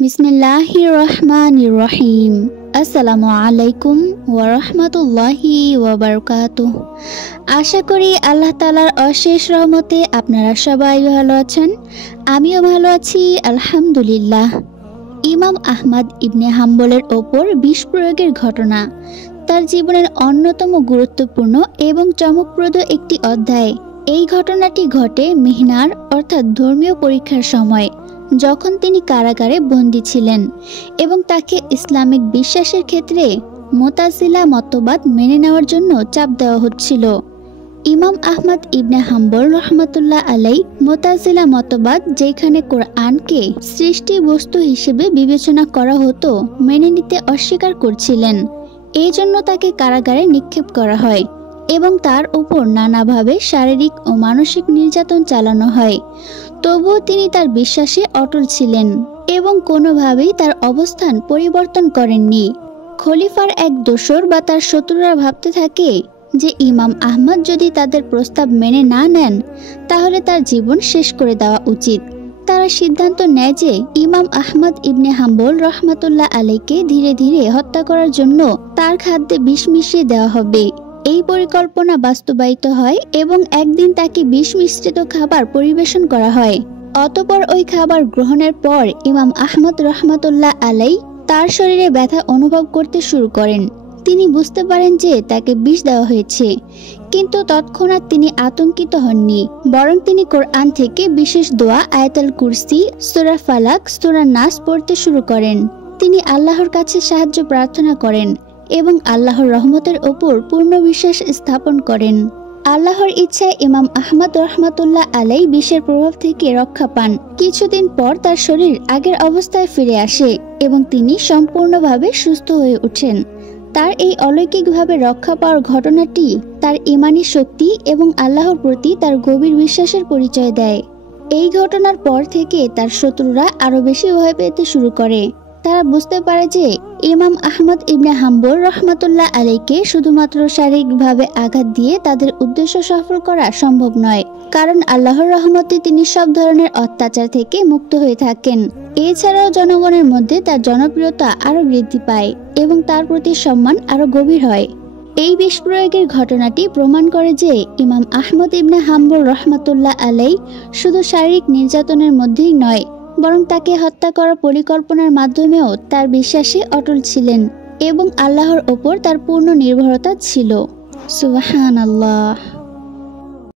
বিসমিল্লাহির রহমানির রহিম। আসসালামু আলাইকুম ওয়া রাহমাতুল্লাহি ওয়া বারাকাতুহু। আশা করি আল্লাহ তাআলার অশেষ রহমতে আপনারা সবাই ভালো আছেন। আমিও ভালো আছি আলহামদুলিল্লাহ। ইমাম আহমদ ইবনে হাম্বলের ওপর বিষ প্রয়োগের ঘটনা তার জীবনের অন্যতম গুরুত্বপূর্ণ এবং চমকপ্রদ একটি অধ্যায়। এই ঘটনাটি ঘটে মিহনার অর্থাৎ ধর্মীয় পরীক্ষার সময়, যখন তিনি কারাগারে বন্দী ছিলেন এবং তাকে ইসলামিক বিশ্বাসের ক্ষেত্রে মুতাজিলা মতবাদ মেনে নেওয়ার জন্য চাপ দেওয়া হচ্ছিল। ইমাম আহমদ ইবনে হাম্বল রহমাতুল্লাহ আলাই মুতাজিলা মতবাদ, যেখানে কোরআনকে সৃষ্টি বস্তু হিসেবে বিবেচনা করা হতো, মেনে নিতে অস্বীকার করছিলেন। এই জন্য তাকে কারাগারে নিক্ষেপ করা হয় এবং তার উপর নানাভাবে শারীরিক ও মানসিক নির্যাতন চালানো হয়। তবুও তিনি তার বিশ্বাসে অটল ছিলেন এবং কোনোভাবেই তার অবস্থান পরিবর্তন করেননি। খলিফার এক দোসর বা তার শত্রুরা ভাবতে থাকে যে ইমাম আহমদ যদি তাদের প্রস্তাব মেনে না নেন, তাহলে তার জীবন শেষ করে দেওয়া উচিত। তারা সিদ্ধান্ত নেয় যে ইমাম আহমদ ইবনে হাম্বল রহমাতুল্লাহ আলাইকে ধীরে ধীরে হত্যা করার জন্য তার খাদ্যে বিষ মিশিয়ে দেওয়া হবে। এই পরিকল্পনা বাস্তবায়িত হয় এবং একদিন তাকে বিষ মিশ্রিত খাবার পরিবেশন করা হয়। অতঃপর ওই খাবার গ্রহণের পর ইমাম আহমদ রহমাতুল্লাহ আলাই তার শরীরে ব্যথা অনুভব করতে শুরু করেন। তিনি বুঝতে পারেন যে তাকে বিষ দেওয়া হয়েছে, কিন্তু তৎক্ষণাৎ তিনি আতঙ্কিত হননি, বরং তিনি কোরআন থেকে বিশেষ দোয়া আয়াতুল কুরসি, সূরা ফালাক, সূরা নাস পড়তে শুরু করেন। তিনি আল্লাহর কাছে সাহায্য প্রার্থনা করেন এবং আল্লাহর রহমতের ওপর পূর্ণ বিশ্বাস স্থাপন করেন। আল্লাহর ইচ্ছায় ইমাম আহমদ রহমাতুল্লাহ আলাই বিষের প্রভাব থেকে রক্ষা পান। কিছুদিন পর তার শরীর আগের অবস্থায় ফিরে আসে এবং তিনি সম্পূর্ণভাবে সুস্থ হয়ে ওঠেন। তার এই অলৌকিকভাবে রক্ষা পাওয়ার ঘটনাটি তার ঈমানী শক্তি এবং আল্লাহর প্রতি তার গভীর বিশ্বাসের পরিচয় দেয়। এই ঘটনার পর থেকে তার শত্রুরা আরো বেশি ভয় পেতে শুরু করে। তারা বুঝতে পারে যে ইমাম আহমদ ইবনে হাম্বল রহমাতুল্লাহ আলাইকে শুধুমাত্র শারীরিকভাবে আঘাত দিয়ে তাদের উদ্দেশ্য সফল করা সম্ভব নয়, কারণ আল্লাহর রহমতে তিনি সব ধরনের অত্যাচার থেকে মুক্ত হয়ে থাকেন। এছাড়াও জনগণের মধ্যে তার জনপ্রিয়তা আরো বৃদ্ধি পায় এবং তার প্রতি সম্মান আরো গভীর হয়। এই বিষ প্রয়োগের ঘটনাটি প্রমাণ করে যে ইমাম আহমদ ইবনে হাম্বল রহমাতুল্লাহ আলাই শুধু শারীরিক নির্যাতনের মধ্যেই নয়, বরং তাকে হত্যা করার পরিকল্পনার মাধ্যমেও তার বিশ্বাসে অটল ছিলেন এবং আল্লাহর ওপর তার পূর্ণ নির্ভরতা ছিল। সুবহানাল্লাহ।